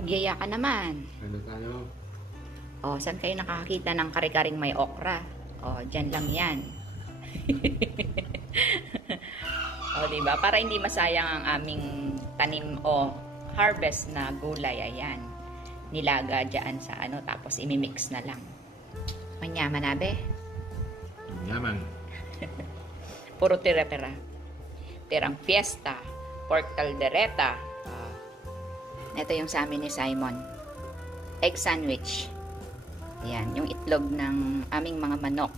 Magyaya ka naman. Ano tayo? O, saan kayo nakakita ng kare-karing may okra? O, dyan lang yan. O, diba? Para hindi masayang ang aming tanim o harvest na gulay. Ayan. Nilaga dyan sa ano, tapos imimix na lang. Manyaman na, be? Yaman. Puro tira-tira. Tirang fiesta. Pork caldereta. Ito yung sa amin ni Simon. Egg sandwich. Ayan, yung itlog ng aming mga manok.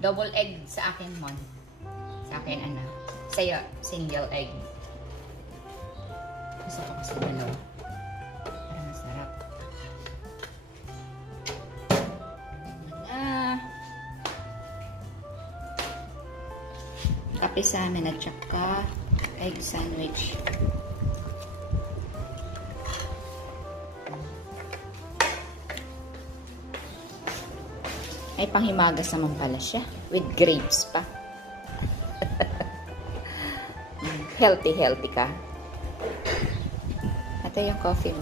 Double egg sa akin, Mon. Sa akin, ano? Sa'yo, single egg. Gusto ko kasi dalawa. Para masarap. Kape sa amin at saka egg sandwich. Ay, panghimagas naman pala siya. With grapes pa. Healthy, healthy ka. Ito yung coffee mo.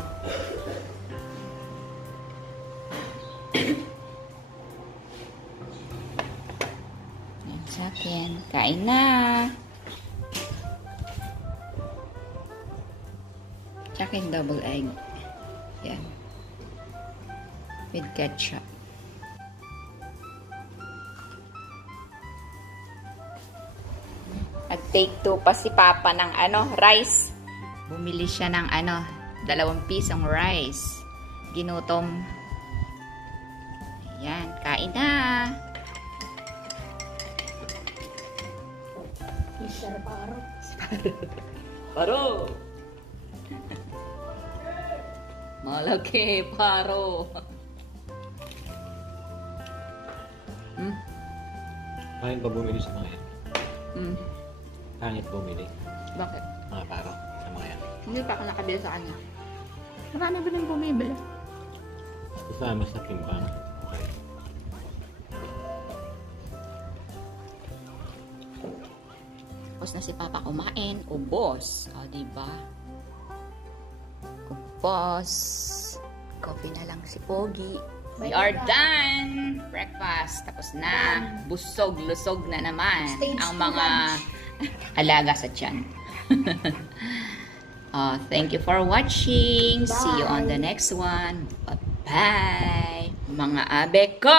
Yan sa akin. Kain na. Tsaka yung double egg. Yan. With ketchup. Take 2 pa si Papa ng ano, rice. Bumili siya ng ano, 2 pisong rice. Ginutom. Ayan, kain na. Mr. Paro. Paro. Malaki, paro. Kain ba bumili sa mga yan? Pangit bumili. Bakit? Mga paro sa mga yan. Hindi pa ako nakabili sa kanya. Marami ba nang bumibili? Kasama sa timbang. Okay. Tapos na si Papa kumain. Ubos. O, diba? Ubos. Coffee na lang si Pogi. We are done! Breakfast. Tapos na. Busog, lusog na naman ang mga alaga sa tiyan. Thank you for watching. Bye. See you on the next one. Bye-bye. Mga abe ko!